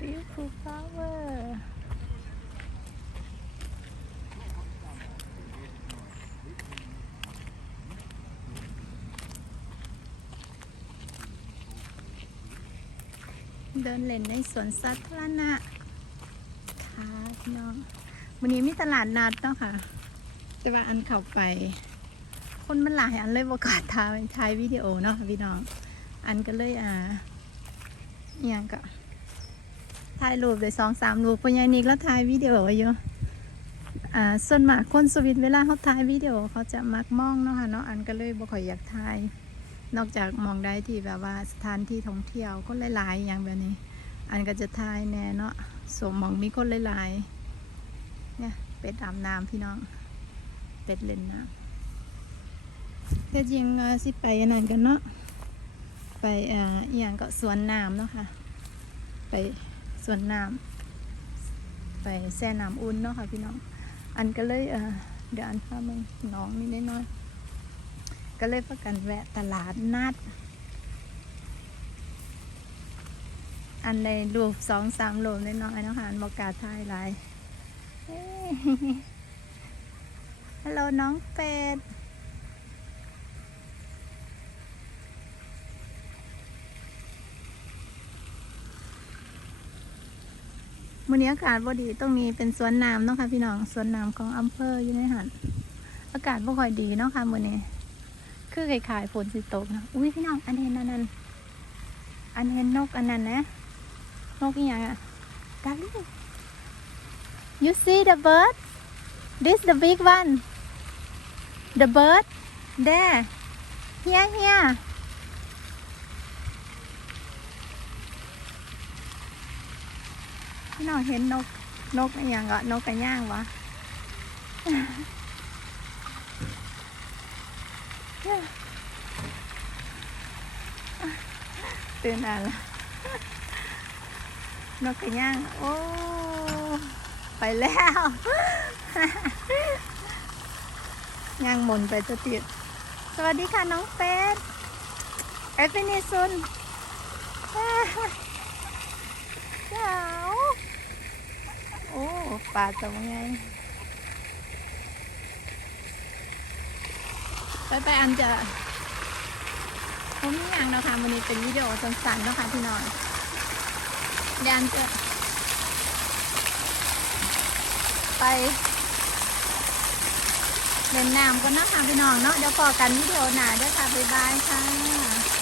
Beautiful flower เดินเล่นในสวนสาธารณะ พี่น้องวันนี้มีตลาดนัดเนาะค่ะ แต่ว่าอันเข้าไป คนมันหลายอันเลยบอกกล้าถ่ายถ่ายวิดีโอเนาะพี่น้อง อันก็เลยอ่าอย่างก็ถ่ายรูปเลยสองสามรูปปัญญานิกแล้วถ่ายวิดีโออยู่อ่าส่วนมากคนสวิตเวลาเขาถ่ายวิดีโอเขาจะมักมองเนาะค่ะเนาะอันก็เลยบ่ค่อยอยากถ่าย นอกจากมองได้ที่แบบว่าสถานที่ท่องเที่ยวก็หลายๆอย่างแบบนี้ อันก็จะถ่ายแน่เนาะ สมมองมีคนหลายๆเนี่ยเป็ดอาบน้ำพี่น้อง เป็ดเล่นน้ำก็จริงเอ่อสิไปนนั้นกันเนาะไปเอ่ออย่างก็สวนน้ำเนาะค่ะ ไปสวนน้ำไปแช่น้ำอุ่นเนาะค่ะพี่น้อง อันก็เลยเอ่อเดี๋ยวอันพามึงน้องนี่น้อยๆก็เลยประกันแวะตลาดนัด อันในรูปสองสามรูปน้อยๆนะคะบอกกาถ่ายหลายฮัลโหลน้องเป็ดมื้อนี้อากาศบ่ดีตรงนี้เป็นสวนน้ำเนาะค่ะพี่น้องสวนน้ำของอำเภออยู่ในหันอากาศบ่ค่อยดีเนาะค่ะมื้อนี้ คือขายๆฝนสิตกนะอุ้ยพี่น้องอันเห็นอันนั้น อันเห็นนกอันนั้นนะ นกอีหยังอะดาลี่ you see the bird this the big one the bird there here here พี่น้องเห็นนกนกอีหยังก็ นกกระย่าง โอ้ ไปแล้วย่างหมุนไปจะติด สวัสดีค่ะน้องเป็ดไอฟินิซุนเจ้าโอ้ปลาตัวไงไปไปอันจะผมมีอย่างเนาะคะวันนี้เป็นวิดีโอสั้นๆเนาะคะพี่น้อง ยวอันจะไปเล่นน้ำกันนาะคะพี่น้องเนาะเดี๋ยวพอกันวิดีโอหน้าเด้อค่ะบ๊ายบายค่ะ